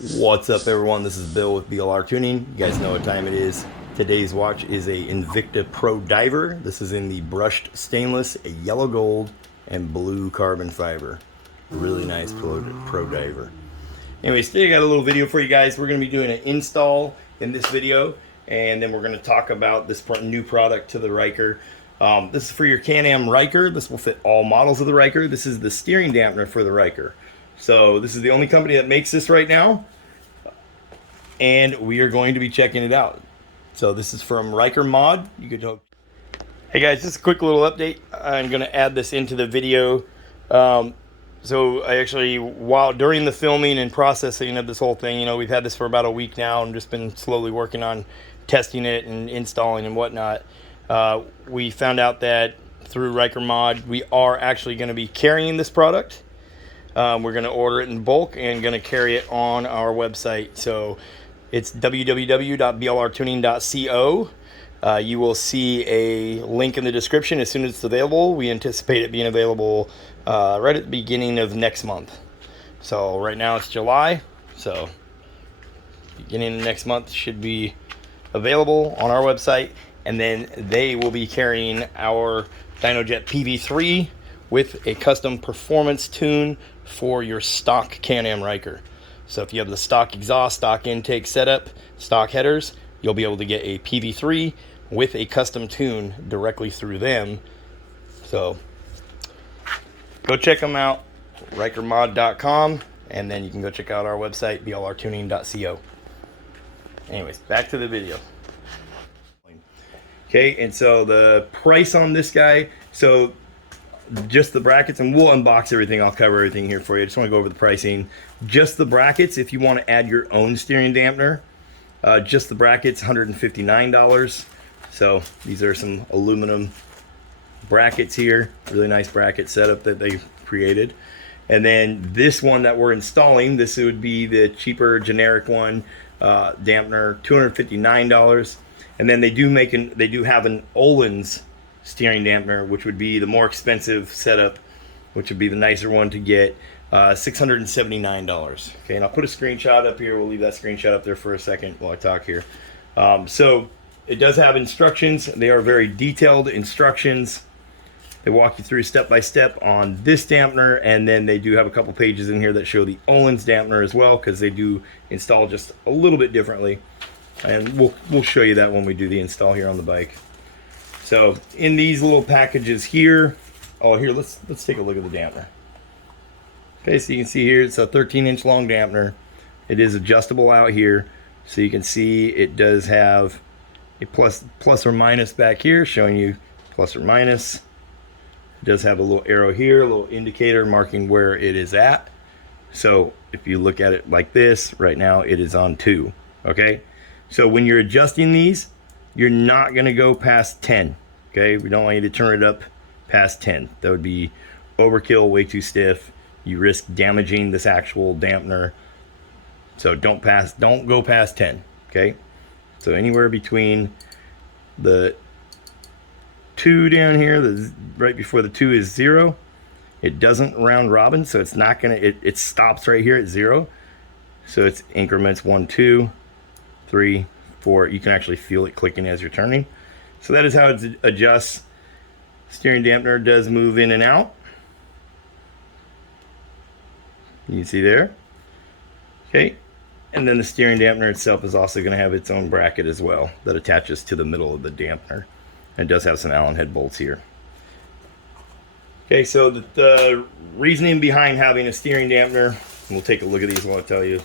What's up, everyone? This is Bill with BLR Tuning. You guys know what time it is. Today's watch is a Invicta Pro Diver. This is in the brushed stainless, a yellow gold, and blue carbon fiber. Really nice Pro Diver. Anyways, today I got a little video for you guys. We're going to be doing an install in this video, and then we're going to talk about this new product to the Ryker. This is for your Can-Am Ryker. This will fit all models of the Ryker. This is the steering dampener for the Ryker. So this is the only company that makes this right now, and we are going to be checking it out. So this is from RYKERMOD. You could hope. Hey guys, just a quick little update. I'm going to add this into the video. So I actually, during the filming and processing of this whole thing, you know, we've had this for about a week now and just been slowly working on testing it and installing and whatnot. We found out that through RYKERMOD, we are actually going to be carrying this product. We're going to order it in bulk and going to carry it on our website. So it's www.BLRTUNING.TECH. You will see a link in the description as soon as it's available. We anticipate it being available right at the beginning of next month. So right now it's July. So beginning of next month should be available on our website. And then they will be carrying our DynoJet PV3 with a custom performance tune for your stock Can-Am Ryker. So if you have the stock exhaust, stock intake setup, stock headers, you'll be able to get a PV3 with a custom tune directly through them. So go check them out, RYKERMOD.com, and then you can go check out our website, BLRTUNING.TECH. Anyways, back to the video. Okay, and so the price on this guy, so just the brackets, and we'll unbox everything. I'll cover everything here for you. I just want to go over the pricing. Just the brackets, if you want to add your own steering dampener, just the brackets, $159. So these are some aluminum brackets here. Really nice bracket setup that they created. And then this one that we're installing, this would be the cheaper generic one, dampener, $259. And then they do have an Öhlins steering dampener, which would be the more expensive setup, which would be the nicer one to get, $679. Okay, and I'll put a screenshot up here. We'll leave that screenshot up there for a second while I talk here. So it does have instructions. They are very detailed instructions. They walk you through step by step on this dampener, and then they do have a couple pages in here that show the Öhlins dampener as well, because they do install just a little bit differently. And we'll show you that when we do the install here on the bike. So in these little packages here, let's take a look at the dampener. Okay, so you can see here it's a 13-inch long dampener. It is adjustable out here, so you can see it does have a plus or minus back here, showing you plus or minus. It does have a little arrow here, a little indicator marking where it is at. So if you look at it like this, right now it is on 2. Okay, so when you're adjusting these, you're not going to go past 10. Okay, we don't want you to turn it up past 10. That would be overkill, way too stiff. You risk damaging this actual dampener. So don't go past 10. Okay, so anywhere between the 2 down here, right before the 2 is 0. It doesn't round robin, so it's not gonna. It stops right here at 0. So it's increments 1, 2, 3, 4. You can actually feel it clicking as you're turning. So that is how it adjusts. Steering dampener does move in and out. You can see there. Okay, and then the steering dampener itself is also going to have its own bracket as well that attaches to the middle of the dampener. And it does have some Allen head bolts here. Okay, so the reasoning behind having a steering dampener, and we'll take a look at these while I tell you.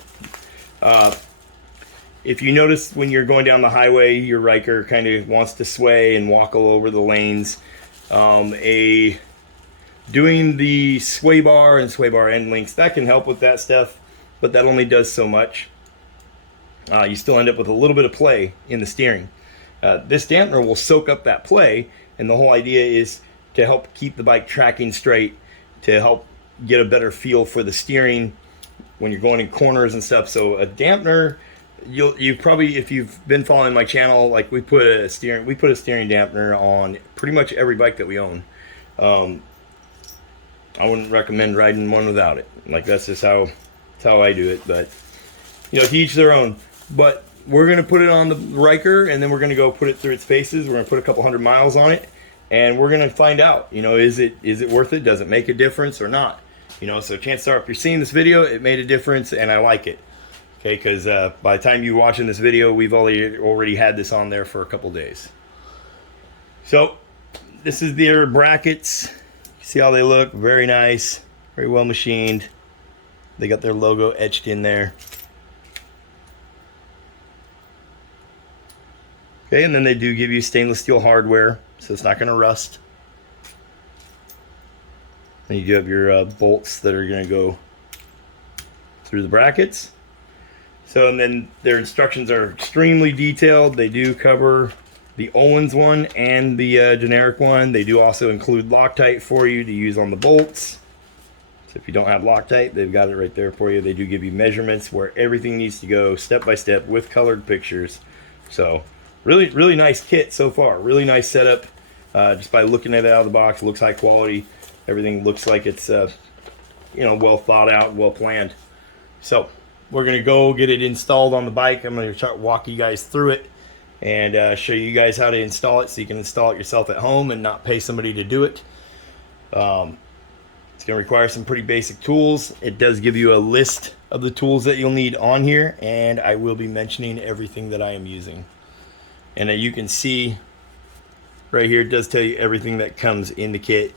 If you notice when you're going down the highway, your Ryker kind of wants to sway and walk all over the lanes. Doing the sway bar and sway bar end links, that can help with that stuff, but that only does so much. You still end up with a little bit of play in the steering. This dampener will soak up that play, and the whole idea is to help keep the bike tracking straight, to help get a better feel for the steering when you're going in corners and stuff. So a dampener, you probably, if you've been following my channel, like we put a steering dampener on pretty much every bike that we own. I wouldn't recommend riding one without it. Like, that's just how I do it. But you know, to each their own. But we're going to put it on the Ryker, and then we're going to go put it through its paces. We're going to put a couple 100 miles on it, and we're going to find out, you know, is it worth it? Does it make a difference or not? You know, so chances are if you're seeing this video, it made a difference and I like it. Okay, because by the time you're watching this video, we've already had this on there for a couple days. So this is their brackets. See how they look? Very nice, very well machined. They got their logo etched in there. Okay, and then they do give you stainless steel hardware, so it's not going to rust. And you do have your bolts that are going to go through the brackets. So, and then their instructions are extremely detailed. They do cover the Owens one and the generic one. They do also include Loctite for you to use on the bolts. So if you don't have Loctite, they've got it right there for you. They do give you measurements where everything needs to go step by step with colored pictures. So really, really nice kit so far. Really nice setup. Just by looking at it out of the box, it looks high quality. Everything looks like it's, you know, well thought out, well planned. So we're gonna go get it installed on the bike. I'm gonna try to walk you guys through it and show you guys how to install it, so you can install it yourself at home and not pay somebody to do it. It's gonna require some pretty basic tools. It does give you a list of the tools that you'll need on here, and I will be mentioning everything that I am using. And you can see right here, it does tell you everything that comes in the kit.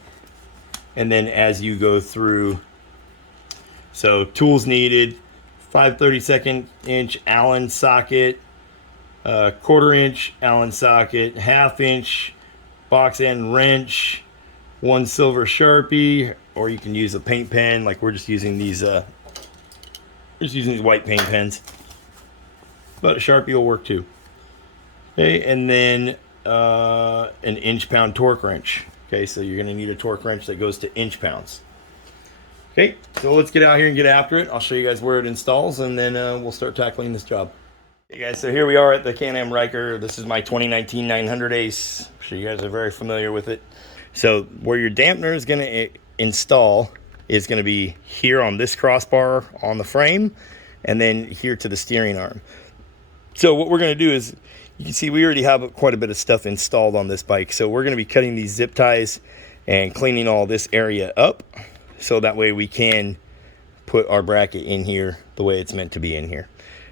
And then as you go through, so tools needed: 5/32 inch Allen socket, 1/4 inch Allen socket, 1/2 inch box end wrench, 1 silver Sharpie, or you can use a paint pen. Like we're just using these white paint pens, but a Sharpie will work too. Okay, and then an inch-pound torque wrench. Okay, so you're going to need a torque wrench that goes to inch pounds. Okay, so let's get out here and get after it. I'll show you guys where it installs, and then we'll start tackling this job. Hey guys, so here we are at the Can-Am Ryker. This is my 2019 900 Ace. I'm sure you guys are very familiar with it. So where your dampener is going to install is going to be here on this crossbar on the frame, and then here to the steering arm. So what we're going to do is, you can see we already have quite a bit of stuff installed on this bike. So we're going to be cutting these zip ties and cleaning all this area up, so that way we can put our bracket in here the way it's meant to be in here.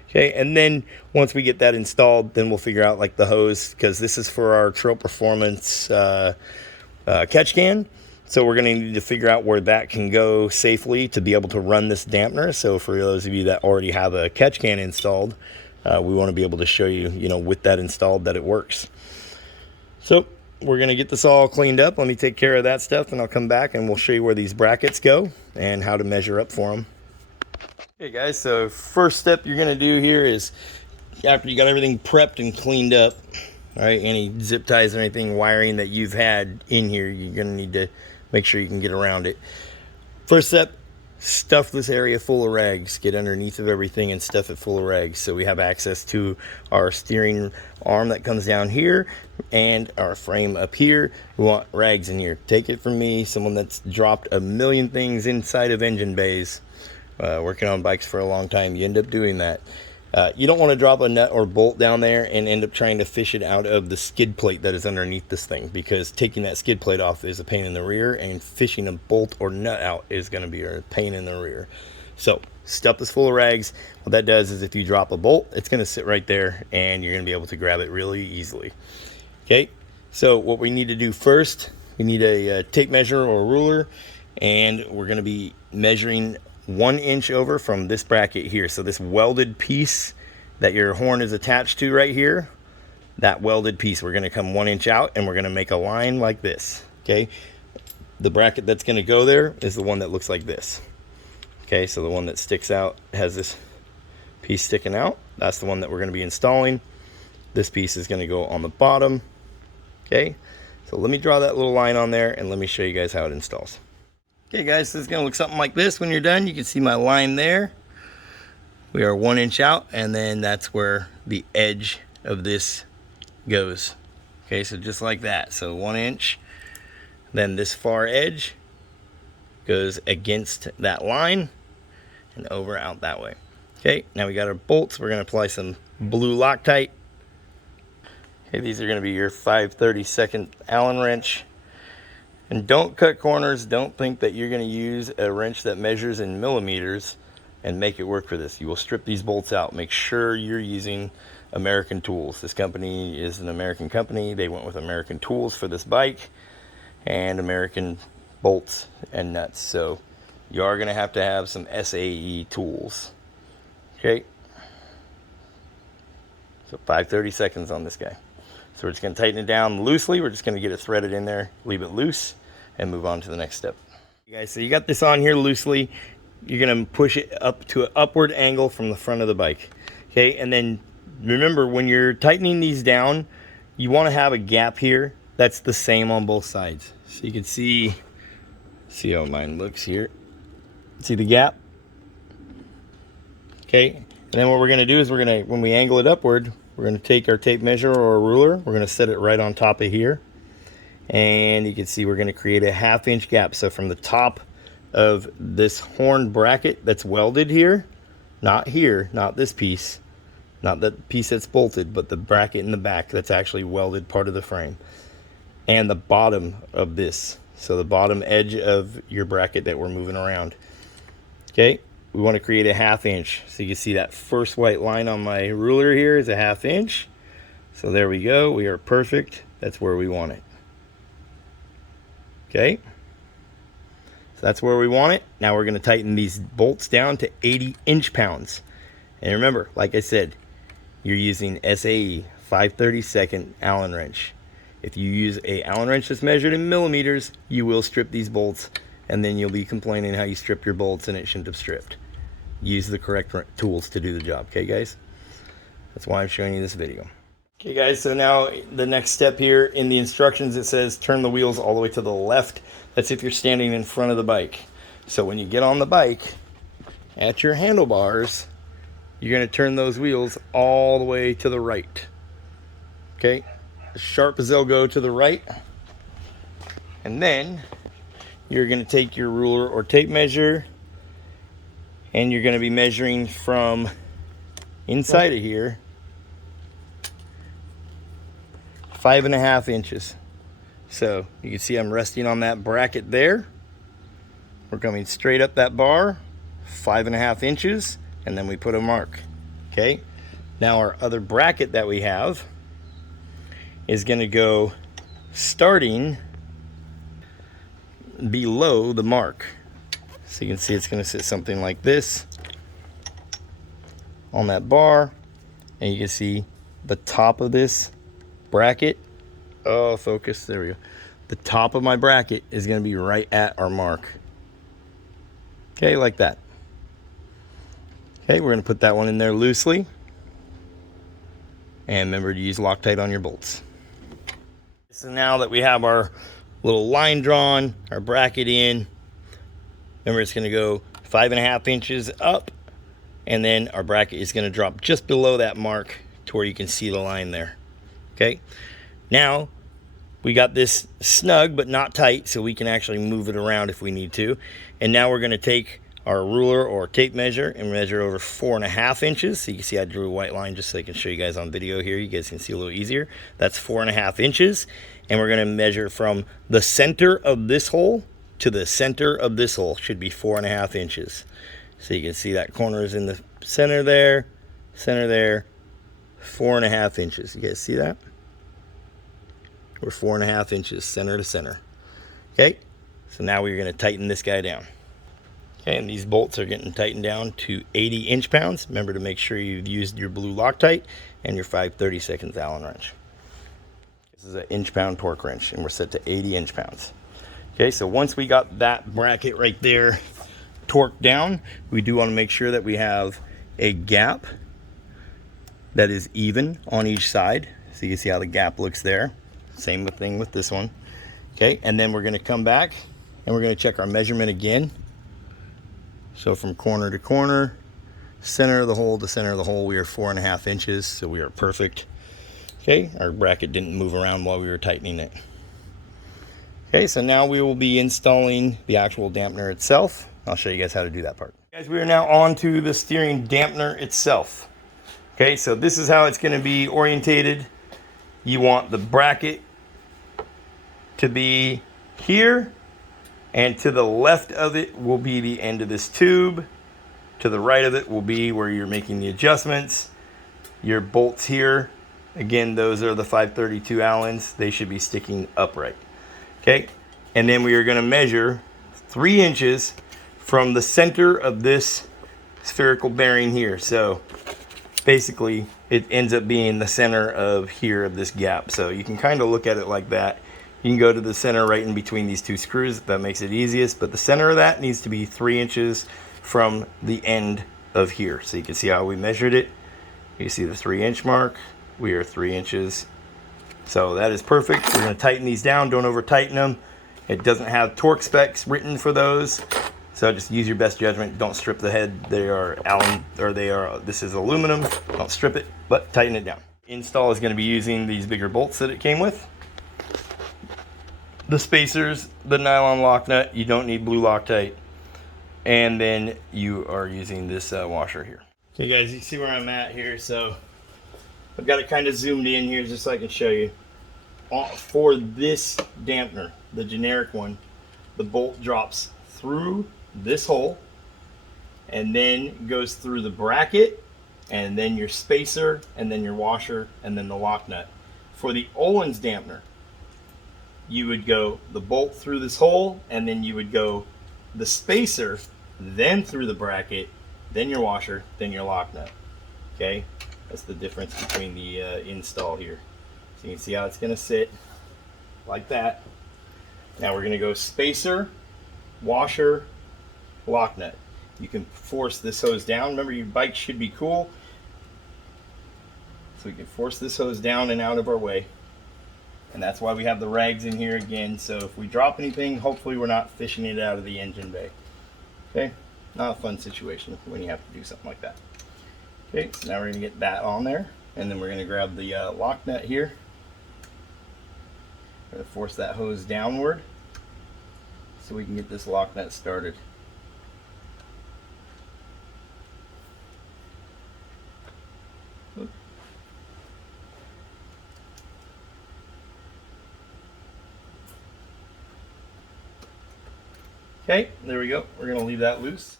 Okay, and then once we get that installed, then we'll figure out like the hose, because this is for our Trail Performance catch can. So we're going to need to figure out where that can go safely to be able to run this dampener. So for those of you that already have a catch can installed, we want to be able to show you, you know, with that installed, that it works. So we're going to get this all cleaned up. Let me take care of that stuff, and I'll come back and we'll show you where these brackets go and how to measure up for them. Okay guys, so first step you're going to do here is, after you got everything prepped and cleaned up, all right, any zip ties or anything, wiring that you've had in here, you're going to need to make sure you can get around it. First step, stuff this area full of rags. Get underneath of everything and stuff it full of rags, so we have access to our steering arm that comes down here and our frame up here. We want rags in here. Take it from me, someone that's dropped a million things inside of engine bays, working on bikes for a long time. You end up doing that. You don't want to drop a nut or bolt down there and end up trying to fish it out of the skid plate that is underneath this thing, because taking that skid plate off is a pain in the rear, and fishing a bolt or nut out is going to be a pain in the rear. So stuff this full of rags. What that does is, if you drop a bolt, it's going to sit right there and you're going to be able to grab it really easily. Okay, so what we need to do first, we need a tape measure or a ruler, and we're going to be measuring 1 inch over from this bracket here. So this welded piece that your horn is attached to right here, that welded piece, we're going to come 1 inch out, and we're going to make a line like this. Okay, the bracket that's going to go there is the one that looks like this. Okay, so the one that sticks out, has this piece sticking out, that's the one that we're going to be installing. This piece is going to go on the bottom. Okay, so let me draw that little line on there, and let me show you guys how it installs. Okay guys, this is going to look something like this when you're done. You can see my line there. We are 1 inch out, and then that's where the edge of this goes. Okay, so just like that. So 1 inch, then this far edge goes against that line and over out that way. Okay, now we got our bolts. We're going to apply some blue Loctite. Okay, these are going to be your 5/32 Allen wrench. And don't cut corners. Don't think that you're going to use a wrench that measures in millimeters and make it work for this. You will strip these bolts out. Make sure you're using American tools. This company is an American company. They went with American tools for this bike and American bolts and nuts. So you are going to have some SAE tools. Okay. So 5/32 on this guy. So we're just going to tighten it down loosely. We're just going to get it threaded in there, leave it loose, and move on to the next step. Okay, guys, so you got this on here loosely. You're going to push it up to an upward angle from the front of the bike. Okay, and then remember, when you're tightening these down, you want to have a gap here that's the same on both sides. So you can see how mine looks here. See the gap? Okay, and then what we're going to do is when we angle it upward, we're going to take our tape measure or a ruler. We're going to set it right on top of here. And you can see we're going to create a 1/2 inch gap. So from the top of this horn bracket that's welded here, not this piece, not that piece that's bolted, but the bracket in the back that's actually welded part of the frame. And the bottom of this. So the bottom edge of your bracket that we're moving around. Okay. We want to create a 1/2 inch. So you can see that first white line on my ruler here is a 1/2 inch. So there we go. We are perfect. That's where we want it. Okay. So that's where we want it. Now we're going to tighten these bolts down to 80 inch-pounds. And remember, like I said, you're using SAE 5/32 Allen wrench. If you use a Allen wrench that's measured in millimeters, you will strip these bolts, and then you'll be complaining how you stripped your bolts and it shouldn't have stripped. Use the correct tools to do the job, okay guys? That's why I'm showing you this video. Okay guys, so now the next step here in the instructions, it says turn the wheels all the way to the left. That's if you're standing in front of the bike. So when you get on the bike, at your handlebars, you're going to turn those wheels all the way to the right. Okay, as sharp as they'll go to the right. And then you're going to take your ruler or tape measure, and you're going to be measuring from inside of here 5.5 inches. So you can see I'm resting on that bracket there. We're coming straight up that bar, 5.5 inches, and then we put a mark. Okay, now our other bracket that we have is going to go starting below the mark. So you can see it's going to sit something like this on that bar, and you can see the top of this bracket. Oh, focus, there we go. The top of my bracket is going to be right at our mark. Okay, like that. Okay, we're going to put that one in there loosely, and remember to use Loctite on your bolts. So now that we have our little line drawn, our bracket in, remember it's going to go 5.5 inches up, and then our bracket is going to drop just below that mark to where you can see the line there. Okay, now we got this snug but not tight, so we can actually move it around if we need to. And now we're going to take our ruler or tape measure and measure over 4.5 inches. So you can see I drew a white line just so I can show you guys on video here. You guys can see a little easier. That's 4.5 inches. And we're going to measure from the center of this hole to the center of this hole. Should be 4.5 inches. So you can see that corner is in the center there, 4.5 inches. You guys see that? We're 4.5 inches center to center. Okay, so now we're going to tighten this guy down. Okay, and these bolts are getting tightened down to 80 inch-pounds. Remember to make sure you've used your blue Loctite and your 5/32 Allen wrench. This is an inch-pound torque wrench, and we're set to 80 inch-pounds. Okay, so once we got that bracket right there torqued down, we do want to make sure that we have a gap that is even on each side. So you can see how the gap looks there. Same thing with this one. Okay, and then we're going to come back and we're going to check our measurement again. So from corner to corner, center of the hole to center of the hole, we are 4.5 inches, so we are perfect. Okay, our bracket didn't move around while we were tightening it. Okay, so now we will be installing the actual dampener itself. I'll show you guys how to do that part. Guys, we are now on to the steering dampener itself. Okay, so this is how it's going to be orientated. You want the bracket to be here, and to the left of it will be the end of this tube. To the right of it will be where you're making the adjustments. Your bolts here, again, those are the 532 Allens. They should be sticking upright. Okay, and then we are going to measure 3 inches from the center of this spherical bearing here. So basically it ends up being the center of here of this gap. So you can kind of look at it like that. You can go to the center right in between these 2 screws if that makes it easiest, but the center of that needs to be 3 inches from the end of here. So you can see how we measured it. You see the 3-inch mark. We are 3 inches. So that is perfect. We're going to tighten these down. Don't over tighten them. It doesn't have torque specs written for those. So just use your best judgment. Don't strip the head. They are Allen, or this is aluminum. Don't strip it, but tighten it down. Install is going to be using these bigger bolts that it came with. The spacers, the nylon lock nut. You don't need blue Loctite. And then you are using this washer here. Okay guys, you see where I'm at here. So I've got it kind of zoomed in here just so I can show you. For this dampener, the generic one, the bolt drops through this hole and then goes through the bracket and then your spacer and then your washer and then the lock nut. For the Olin's dampener, you would go the bolt through this hole and then you would go the spacer, then through the bracket, then your washer, then your lock nut. Okay, that's the difference between the install here. So you can see how it's going to sit like that. Now we're going to go spacer, washer, lock nut. You can force this hose down. Remember, your bike should be cool. So we can force this hose down and out of our way. And that's why we have the rags in here again. So if we drop anything, hopefully we're not fishing it out of the engine bay. Okay, not a fun situation when you have to do something like that. Okay, so now we're going to get that on there. And then we're going to grab the lock nut here. We're going to force that hose downward so we can get this lock nut started. Okay, there we go. We're going to leave that loose.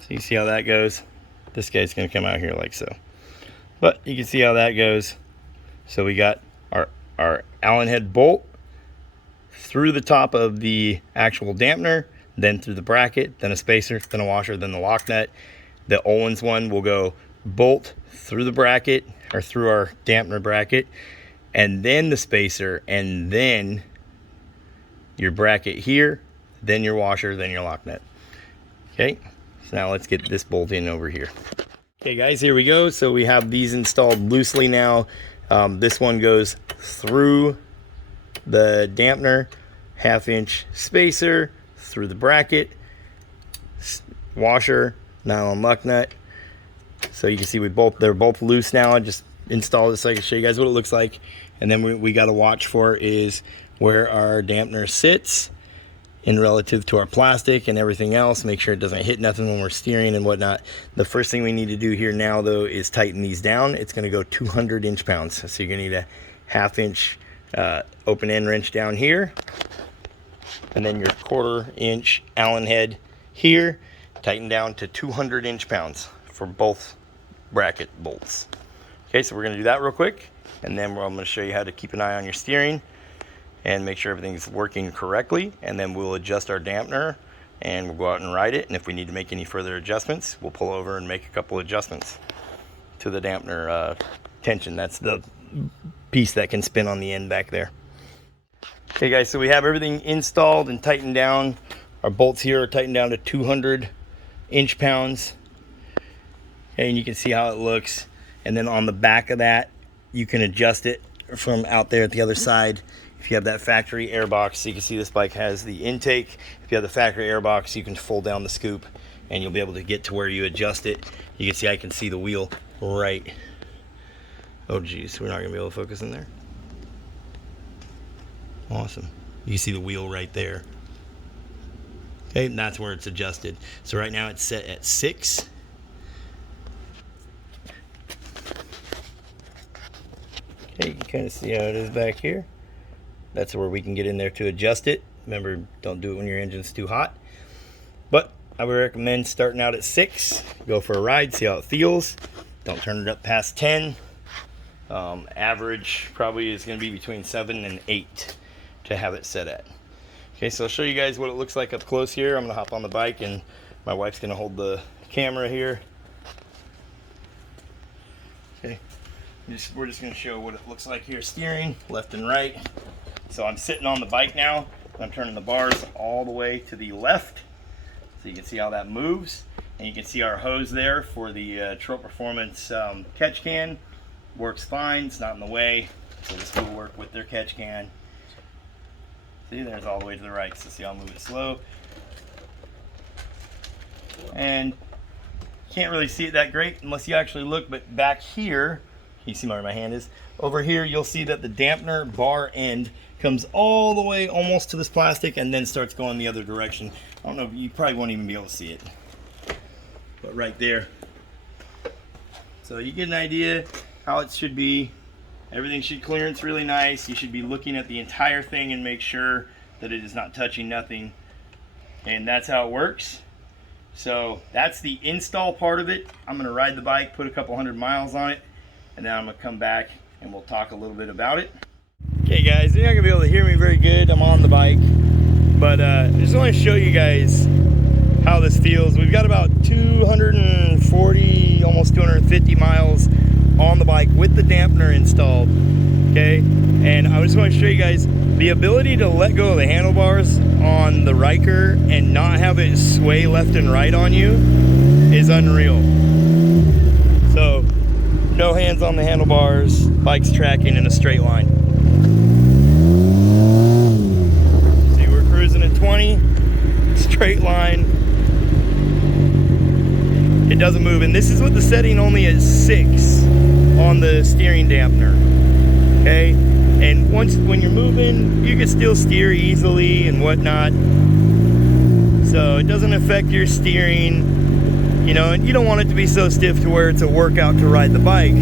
So you see how that goes. This guy's going to come out here like so. But you can see how that goes. So we got our Allen head bolt through the top of the actual dampener, then through the bracket, then a spacer, then a washer, then the lock nut. The Owens one will go bolt through the bracket, or through our dampener bracket, and then the spacer, and then your bracket here, then your washer, then your lock nut. Okay, so now let's get this bolt in over here. Okay guys, here we go. So we have these installed loosely now. This one goes through the dampener, 1/2-inch spacer, through the bracket, washer, nylon luck nut. So you can see they're both loose now. I just installed this so I can show you guys what it looks like. And then we got to watch for is where our dampener sits in relative to our plastic and everything else. Make sure it doesn't hit nothing when we're steering and whatnot. The first thing we need to do here now though is tighten these down. It's going to go 200 inch-pounds. So you're going to need a 1/2-inch open end wrench down here, and then your 1/4-inch Allen head here, tighten down to 200 inch-pounds for both bracket bolts. Okay, so we're going to do that real quick, and then I'm going to show you how to keep an eye on your steering and make sure everything's working correctly, and then we'll adjust our dampener and we'll go out and ride it, and if we need to make any further adjustments, we'll pull over and make a couple adjustments to the dampener tension. That's the piece that can spin on the end back there. Okay guys, so we have everything installed and tightened down. Our bolts here are tightened down to 200 inch-pounds. Okay, and you can see how it looks. And then on the back of that, you can adjust it from out there at the other side. If you have that factory air box, so you can see this bike has the intake. If you have the factory air box, you can fold down the scoop and you'll be able to get to where you adjust it. You can see, I can see the wheel right. Oh geez, we're not gonna be able to focus in there. Awesome. You can see the wheel right there. Okay, and that's where it's adjusted. So right now it's set at 6. Okay, you can kind of see how it is back here. That's where we can get in there to adjust it. Remember, don't do it when your engine's too hot. But I would recommend starting out at 6. Go for a ride, see how it feels. Don't turn it up past 10. Average probably is going to be between 7 and 8 to have it set at. Okay, so I'll show you guys what it looks like up close here. I'm going to hop on the bike and my wife's going to hold the camera here. Okay, we're just going to show what it looks like here. Steering left and right. So I'm sitting on the bike now. I'm turning the bars all the way to the left. So you can see how that moves. And you can see our hose there for the Trope Performance catch can. Works fine, it's not in the way. So this will work with their catch can. See, there's all the way to the right. So see, I'll move it slow. And you can't really see it that great unless you actually look, but back here, you see where my hand is? Over here, you'll see that the dampener bar end comes all the way almost to this plastic and then starts going the other direction. I don't know, you probably won't even be able to see it. But right there. So you get an idea how it should be. Everything should clearance really nice. You should be looking at the entire thing and make sure that it is not touching nothing. And that's how it works. So that's the install part of it. I'm gonna ride the bike, put a couple 100 miles on it, and then I'm gonna come back and we'll talk a little bit about it. Okay guys, you're not gonna be able to hear me very good. I'm on the bike, but I just want to show you guys how this feels. We've got about 240, almost 250 miles on the bike with the dampener installed. Okay, and I just want to show you guys the ability to let go of the handlebars on the Ryker and not have it sway left and right on you is unreal. So no hands on the handlebars, bike's tracking in a straight line. See, we're cruising at 20, straight line. It doesn't move, and this is with the setting only at 6 on the steering dampener. Okay, and when you're moving, you can still steer easily and whatnot. So it doesn't affect your steering, you know, and you don't want it to be so stiff to where it's a workout to ride the bike.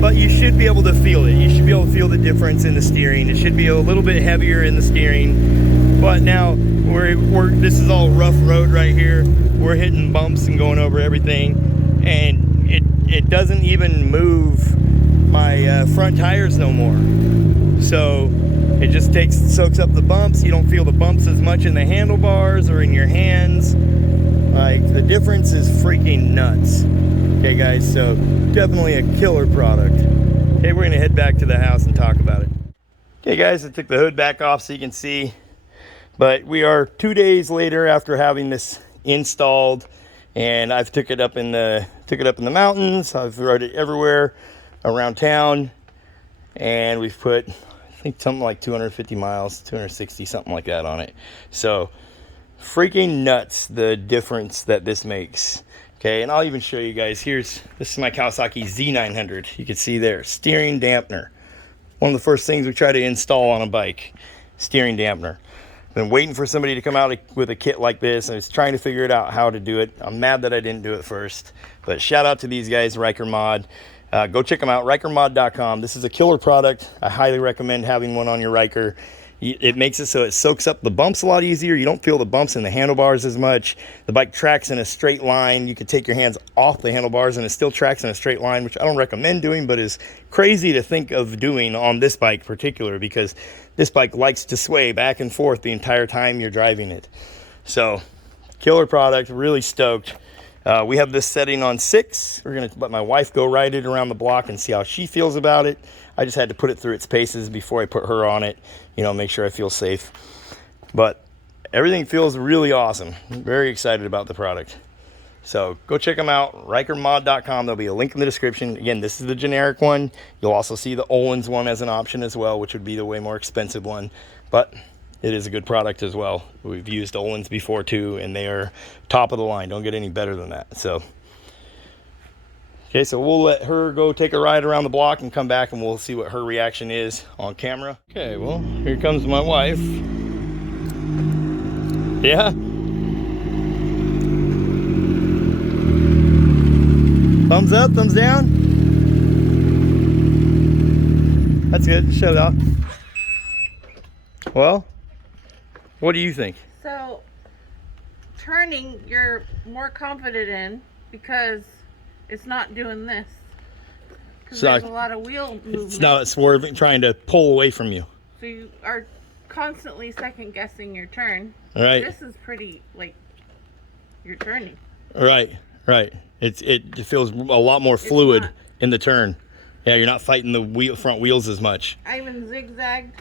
But you should be able to feel it. You should be able to feel the difference in the steering. It should be a little bit heavier in the steering. But now this is all rough road right here. We're hitting bumps and going over everything, and it doesn't even move my front tires no more. So it just soaks up the bumps. You don't feel the bumps as much in the handlebars or in your hands. Like, the difference is freaking nuts. Okay guys, so definitely a killer product. Okay, we're gonna head back to the house and talk about it. Okay guys, I took the hood back off so you can see, but we are 2 days later after having this installed, and I've took it up in the mountains. I've rode it everywhere around town, and we've put, I think, something like 250 miles, 260, something like that on it. So freaking nuts the difference that this makes. Okay, and I'll even show you guys. This is my Kawasaki Z900. You can see there, steering dampener. One of the first things we try to install on a bike, steering dampener. Been waiting for somebody to come out with a kit like this. I was trying to figure it out how to do it. I'm mad that I didn't do it first, but shout out to these guys, RYKERMOD. Go check them out, RYKERMOD.com. This is a killer product. I highly recommend having one on your Ryker. It makes it so it soaks up the bumps a lot easier. You don't feel the bumps in the handlebars as much. The bike tracks in a straight line. You can take your hands off the handlebars and it still tracks in a straight line, which I don't recommend doing, but is crazy to think of doing on this bike in particular, because this bike likes to sway back and forth the entire time you're driving it. So, killer product, really stoked. We have this setting on 6. We're gonna let my wife go ride it around the block and see how she feels about it. I just had to put it through its paces before I put her on it, you know, make sure I feel safe. But everything feels really awesome. I'm very excited about the product. So go check them out, RYKERMOD.com. There'll be a link in the description. Again, this is the generic one. You'll also see the Olin's one as an option as well, which would be the way more expensive one. But it is a good product as well. We've used Olin's before too, and they are top of the line. Don't get any better than that. So, okay, so we'll let her go take a ride around the block and come back and we'll see what her reaction is on camera. Okay, well, here comes my wife. Yeah, Thumbs up, thumbs down. That's good. Show it off. Well, what do you think? So, turning, you're more confident in because it's not doing this. Because there's a lot of wheel movement. It's not swerving, trying to pull away from you. So you are constantly second guessing your turn. All right. This is pretty, like, you're turning. Right, right. It feels a lot more fluid in the turn. Yeah, you're not fighting the front wheels as much. I even zigzagged.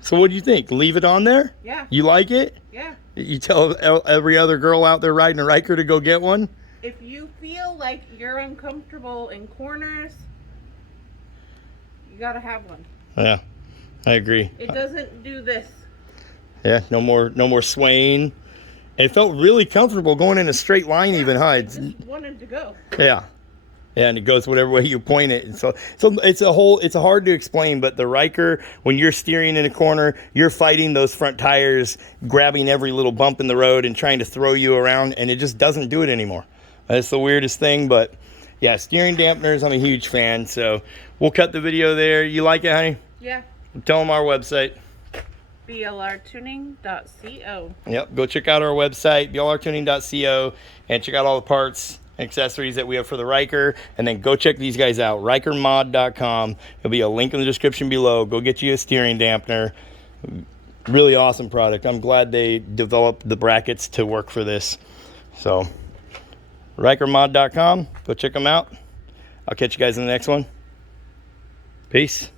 So what do you think? Leave it on there? Yeah. You like it? Yeah. You tell every other girl out there riding a Ryker to go get one? If you feel like you're uncomfortable in corners, you gotta have one. Yeah, I agree. It doesn't do this. Yeah, no more swaying. It felt really comfortable going in a straight line, even, huh? I just wanted to go. Yeah. Yeah, and it goes whatever way you point it. And so it's a hard to explain, but the Ryker, when you're steering in a corner, you're fighting those front tires, grabbing every little bump in the road and trying to throw you around, and it just doesn't do it anymore. That's the weirdest thing, but yeah, steering dampeners, I'm a huge fan, so we'll cut the video there. You like it, honey? Yeah. Tell them our website. BLRTUNING.TECH. Yep, go check out our website, BLRTUNING.TECH, and check out all the parts and accessories that we have for the Ryker, and then go check these guys out, RYKERMOD.com. There'll be a link in the description below. Go get you a steering dampener. Really awesome product. I'm glad they developed the brackets to work for this. So, RYKERMOD.com, go check them out. I'll catch you guys in the next one. Peace.